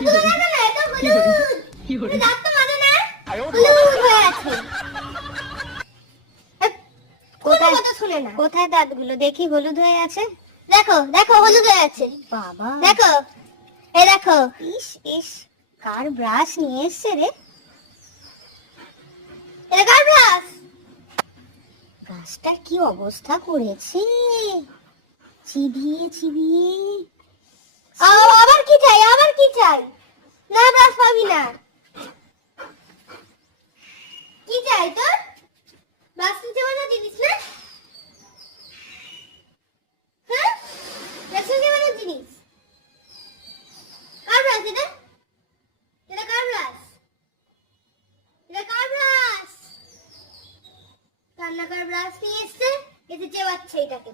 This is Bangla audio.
দাঁতগুলো দেখো না, এত হলুদ। দাঁত তো মাজে না, হলুদ হয়ে আছে। কোথায় কথা শুনে না, কোথায় দাঁতগুলো দেখি হলুদ হয়ে আছে? দেখো দেখো হলুদ হয়ে আছে, বাবা দেখো এই দেখো। ইস ইস, কার ব্রাশ নিয়ে এসছে রে? এটা কার ব্রাশ? ব্রাশটার কি অবস্থা করেছে, চিবিয়ে চিবিয়ে। আবার কি চাই, আবার কি চাই? না ব্রাশ পাবি না। কি চাই তোর? ব্রাশ নিতে বানা জিনিস না, হ্যাঁ ব্রাশ নিতে বানা জিনিস। কার ব্রাশ এটা? এটা কার ব্রাশ? এটা কার ব্রাশ? রান্নাঘর ব্রাশ নিয়ে এসছে, এসে চেবাচ্ছে এটাকে।